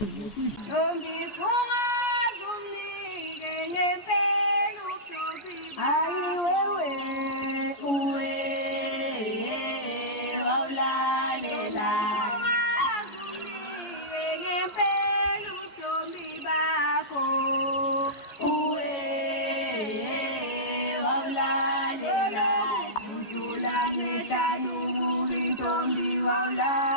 Ngisunga zumnike ngempela uhluphi ayi wewe uwe awulalela ngempela uhluphi bakho uwe awulalela uthula nehlanu kubi ntombi awulalela